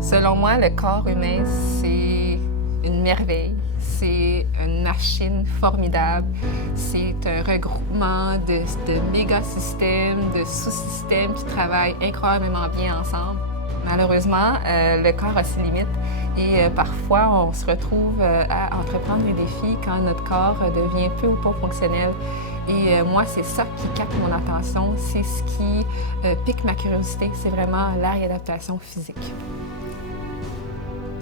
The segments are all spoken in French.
Selon moi, le corps humain, c'est une merveille. C'est une machine formidable. C'est un regroupement de méga-systèmes, de sous-systèmes qui travaillent incroyablement bien ensemble. Malheureusement, le corps a ses limites et parfois, on se retrouve à entreprendre des défis quand notre corps devient peu ou pas fonctionnel. Et moi, c'est ça qui capte mon attention, c'est ce qui pique ma curiosité, c'est vraiment la réadaptation physique.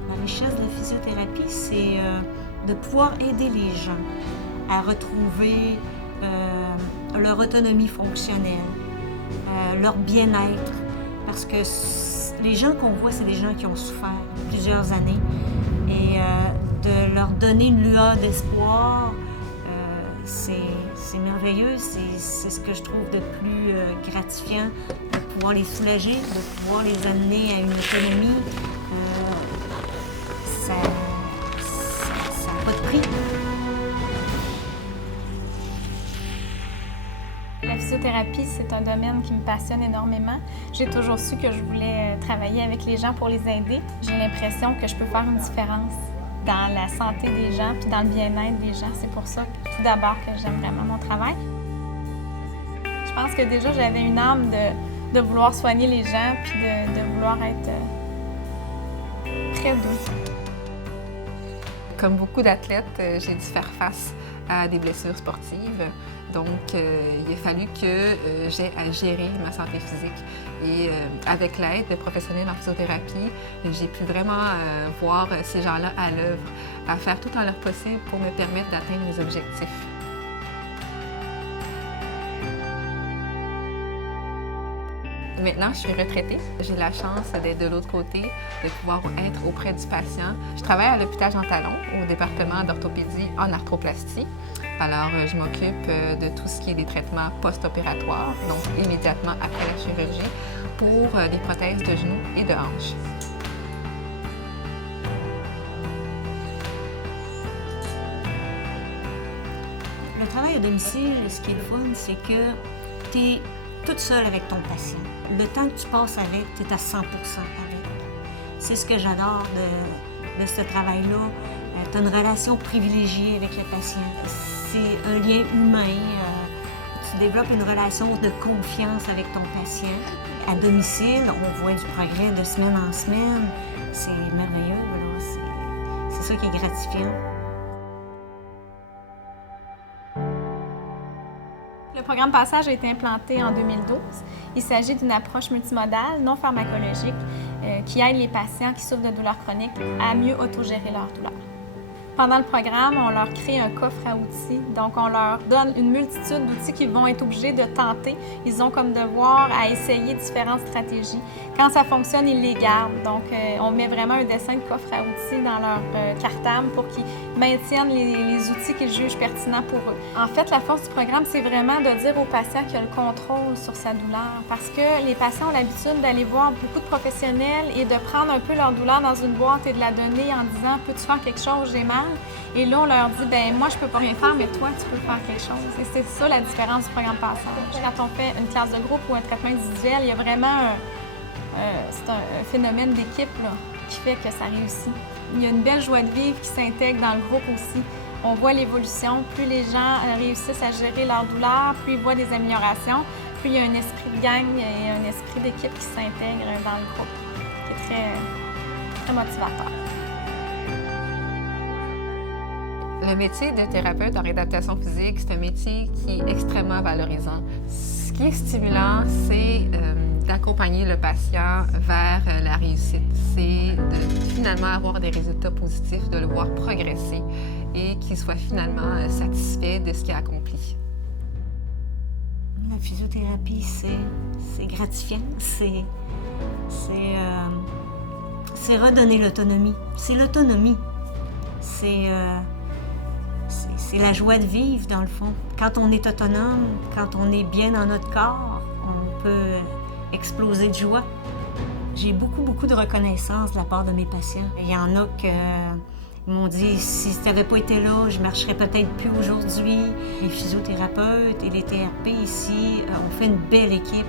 La richesse de la physiothérapie, c'est de pouvoir aider les gens à retrouver leur autonomie fonctionnelle, leur bien-être, parce que les gens qu'on voit, c'est des gens qui ont souffert plusieurs années, et de leur donner une lueur d'espoir, c'est merveilleux, c'est ce que je trouve de plus gratifiant, de pouvoir les soulager, de pouvoir les amener à une autonomie. Ça n'a pas de prix. La physiothérapie, c'est un domaine qui me passionne énormément. J'ai toujours su que je voulais travailler avec les gens pour les aider. J'ai l'impression que je peux faire une différence dans la santé des gens puis dans le bien-être des gens. C'est pour ça, tout d'abord, que j'aime vraiment mon travail. Je pense que déjà, j'avais une âme de vouloir soigner les gens puis de vouloir être près d'eux. Comme beaucoup d'athlètes, j'ai dû faire face à des blessures sportives. Donc, il a fallu que j'aie à gérer ma santé physique. Et avec l'aide de professionnels en physiothérapie, j'ai pu vraiment voir ces gens-là à l'œuvre, à faire tout en leur possible pour me permettre d'atteindre mes objectifs. Maintenant, je suis retraitée. J'ai la chance d'être de l'autre côté, de pouvoir être auprès du patient. Je travaille à l'hôpital Jean Talon, au département d'orthopédie en arthroplastie. Alors, je m'occupe de tout ce qui est des traitements post-opératoires, donc immédiatement après la chirurgie, pour les prothèses de genoux et de hanches. Le travail à domicile, ce qui est le fun, c'est que tu es toute seule avec ton patient. Le temps que tu passes avec, tu es à 100% avec. C'est ce que j'adore de ce travail-là. Tu as une relation privilégiée avec le patient. C'est un lien humain. Tu développes une relation de confiance avec ton patient. À domicile, on voit du progrès de semaine en semaine. C'est merveilleux. C'est ça qui est gratifiant. Le programme Passage a été implanté en 2012. Il s'agit d'une approche multimodale, non pharmacologique, qui aide les patients qui souffrent de douleurs chroniques à mieux autogérer leurs douleurs. Pendant le programme, on leur crée un coffre à outils. Donc, on leur donne une multitude d'outils qu'ils vont être obligés de tenter. Ils ont comme devoir à essayer différentes stratégies. Quand ça fonctionne, ils les gardent. Donc, on met vraiment un dessin de coffre à outils dans leur cartable pour qu'ils maintiennent les outils qu'ils jugent pertinents pour eux. En fait, la force du programme, c'est vraiment de dire au patient qu'il a le contrôle sur sa douleur. Parce que les patients ont l'habitude d'aller voir beaucoup de professionnels et de prendre un peu leur douleur dans une boîte et de la donner en disant « Peux-tu faire quelque chose? J'ai mal. » Et là, on leur dit, ben moi, je peux pas rien faire, mais toi, tu peux faire quelque chose. Et c'est ça la différence du programme Passage. Quand on fait une classe de groupe ou un traitement individuel, il y a vraiment c'est un phénomène d'équipe qui fait que ça réussit. Il y a une belle joie de vivre qui s'intègre dans le groupe aussi. On voit l'évolution. Plus les gens réussissent à gérer leur douleur, plus ils voient des améliorations, plus il y a un esprit de gang et un esprit d'équipe qui s'intègre dans le groupe, qui est très, très motivateur. Le métier de thérapeute en réadaptation physique, c'est un métier qui est extrêmement valorisant. Ce qui est stimulant, c'est d'accompagner le patient vers la réussite. C'est de finalement avoir des résultats positifs, de le voir progresser et qu'il soit finalement satisfait de ce qu'il a accompli. La physiothérapie, c'est gratifiant. C'est redonner l'autonomie. C'est l'autonomie. C'est la joie de vivre, dans le fond. Quand on est autonome, quand on est bien dans notre corps, on peut exploser de joie. J'ai beaucoup de reconnaissance de la part de mes patients. Il y en a qui m'ont dit « Si tu n'avais pas été là, je ne marcherais peut-être plus aujourd'hui. » Les physiothérapeutes et les TRP ici, on fait une belle équipe.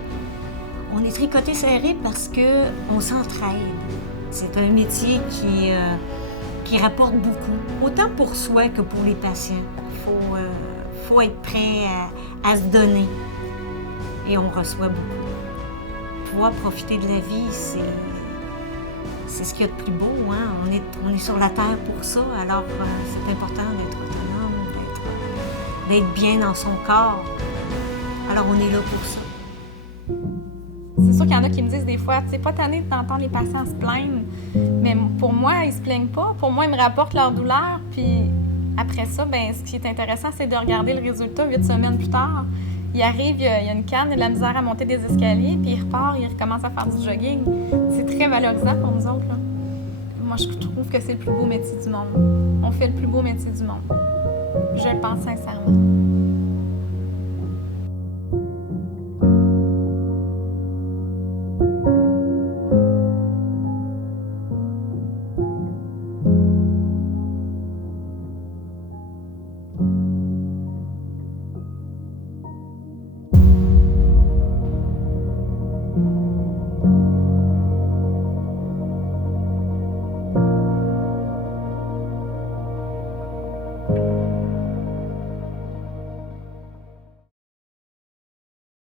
On est tricotés serrés parce qu'on s'entraide. C'est un métier qui rapporte beaucoup, autant pour soi que pour les patients. Faut être prêt à se donner et on reçoit beaucoup. Pouvoir profiter de la vie, c'est ce qu'il y a de plus beau. Hein? On est sur la terre pour ça, alors c'est important d'être autonome, d'être bien dans son corps. Alors on est là pour ça. C'est sûr qu'il y en a qui me disent des fois, tu sais, pas tanné d'entendre les patients se plaindre, mais pour moi, ils se plaignent pas. Pour moi, ils me rapportent leur douleur, puis après ça, ben, ce qui est intéressant, c'est de regarder le résultat 8 semaines plus tard. Il arrive, il y a une canne, il a de la misère à monter des escaliers, puis il repart, il recommence à faire du jogging. C'est très valorisant pour nous autres, là. Moi, je trouve que c'est le plus beau métier du monde. On fait le plus beau métier du monde. Je le pense sincèrement.